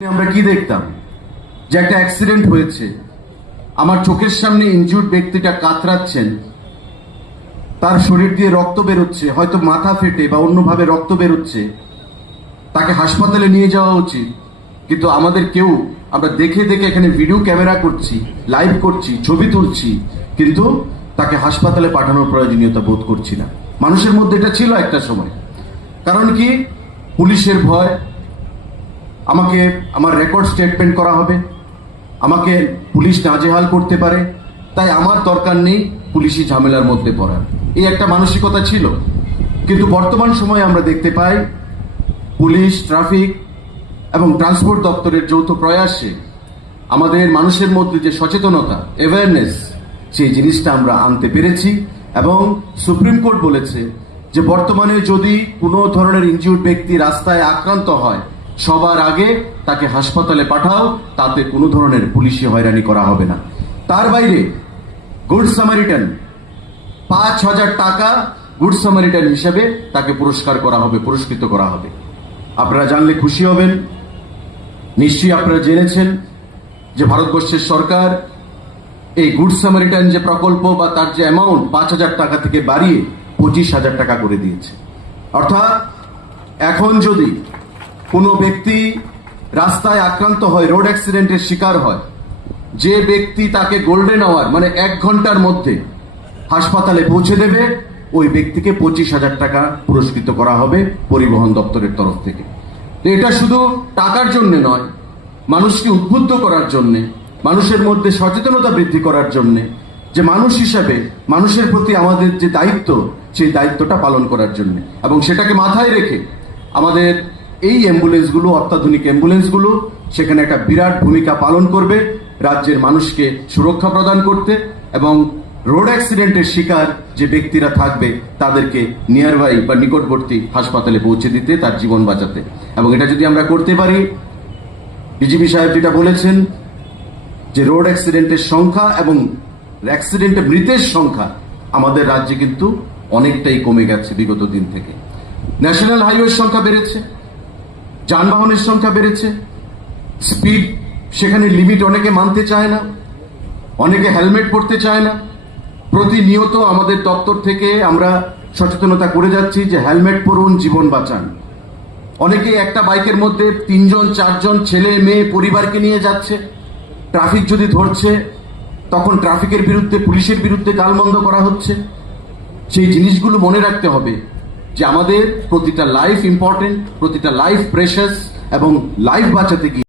আমরা কি দেখতাম যে একটা অ্যাক্সিডেন্ট হয়েছে, আমার চোখের সামনে ইনজিউর্ড ব্যক্তিটা কাতরাচ্ছেন, তার শরীর দিয়ে রক্ত বেরোচ্ছে, হয়তো মাথা ফেটে বা অন্যভাবে রক্ত বেরোচ্ছে, তাকে হাসপাতালে নিয়ে যাওয়া উচিত। কিন্তু আমাদের কেউ, আমরা দেখে দেখে এখানে ভিডিও ক্যামেরা করছি, লাইভ করছি, ছবি তুলছি, কিন্তু তাকে হাসপাতালে পাঠানোর প্রয়োজনীয়তা বোধ করছি না। মানুষের মধ্যে এটা ছিল একটা সময়। কারণ কি? পুলিশের ভয়, আমাকে আমার রেকর্ড স্টেটমেন্ট করা হবে, আমাকে পুলিশ নাজেহাল করতে পারে, তাই আমার দরকার নেই পুলিশি ঝামেলার মধ্যে পড়ার, এই একটা মানসিকতা ছিল। কিন্তু বর্তমান সময়ে আমরা দেখতে পাই পুলিশ, ট্রাফিক এবং ট্রান্সপোর্ট দপ্তরের যৌথ প্রয়াসে আমাদের মানুষের মধ্যে যে সচেতনতা, অ্যাওয়ারনেস, সেই জিনিসটা আমরা আনতে পেরেছি। এবং সুপ্রিম কোর্ট বলেছে যে বর্তমানে যদি কোনো ধরনের ইনজিউর্ড ব্যক্তি রাস্তায় আক্রান্ত হয়, সবার আগে তাকে হাসপাতালে পাঠাও, তাতে কোনো ধরনের পুলিশি হয়রানি করা হবে না। তার বাইরে গুড সামারিটান 5,000 টাকা গুড সামারিটান হিসেবে তাকে পুরস্কার করা হবে, পুরস্কৃত করা হবে। আপনারা জানলে খুশি হবেন। নিশ্চয়ই আপনারা জেনেছেন যে ভারতবর্ষের সরকার এই গুড সামারিটান যে প্রকল্প বা তার যে অ্যামাউন্ট 5,000 টাকা থেকে বাড়িয়ে 25,000 টাকা করে দিয়েছে। অর্থাৎ এখন যদি কোনো ব্যক্তি রাস্তায় আক্রান্ত হয়, রোড অ্যাক্সিডেন্টের শিকার হয়, যে ব্যক্তি তাকে গোল্ডেন আওয়ার মানে 1 ঘন্টার মধ্যে হাসপাতালে পৌঁছে দেবে, ওই ব্যক্তিকে 25,000 টাকা পুরস্কৃত করা হবে পরিবহন দপ্তরের তরফ থেকে। এটা শুধু টাকার জন্য নয়, মানুষকে উদ্বুদ্ধ করার জন্য, মানুষের মধ্যে সচেতনতা বৃদ্ধি করার জন্য, যে মানুষ হিসাবে মানুষের প্রতি আমাদের যে দায়িত্ব, সেই দায়িত্বটা পালন করার জন্য। এবং সেটাকে মাথায় রেখে আমাদের এই অ্যাম্বুলেন্সগুলো, অত্যাধুনিক অ্যাম্বুলেন্সগুলো সেখানে একটা বিরাট ভূমিকা পালন করবে রাজ্যের মানুষকে সুরক্ষা প্রদান করতে এবং রোড অ্যাক্সিডেন্টের শিকার যে ব্যক্তিরা থাকবে তাদেরকে নিয়ার বাই বা নিকটবর্তী হাসপাতালে পৌঁছে দিতে, তার জীবন বাঁচাতে। এবং এটা যদি আমরা করতে পারি, ডিজিপি সাহেব যেটা বলেছেন যে রোড অ্যাক্সিডেন্টের সংখ্যা এবং অ্যাক্সিডেন্টে মৃতের সংখ্যা আমাদের রাজ্যে কিন্তু অনেকটাই কমে গেছে বিগত দিন থেকে। ন্যাশনাল হাইওয়ের সংখ্যা বেড়েছে, যানবাহনের সংখ্যা বেড়েছে, স্পিড সেখানে লিমিট অনেকে মানতে চায় না, অনেকে হেলমেট পরতে চায় না। প্রতিনিয়ত আমাদের দপ্তর থেকে আমরা সচেতনতা করে যাচ্ছি যে হেলমেট পরুন, জীবন বাঁচান। অনেকে একটা বাইকের মধ্যে 3জন 4জন ছেলে মেয়ে পরিবারকে নিয়ে যাচ্ছে, ট্রাফিক যদি ধরছে তখন ট্রাফিকের বিরুদ্ধে, পুলিশের বিরুদ্ধে গালমন্দ করা হচ্ছে। সেই জিনিসগুলো মনে রাখতে হবে যে আমাদের প্রতিটা লাইফ ইম্পর্টেন্ট, প্রতিটা লাইফ প্রেশাস, এবং লাইফ বাঁচাতে গিয়ে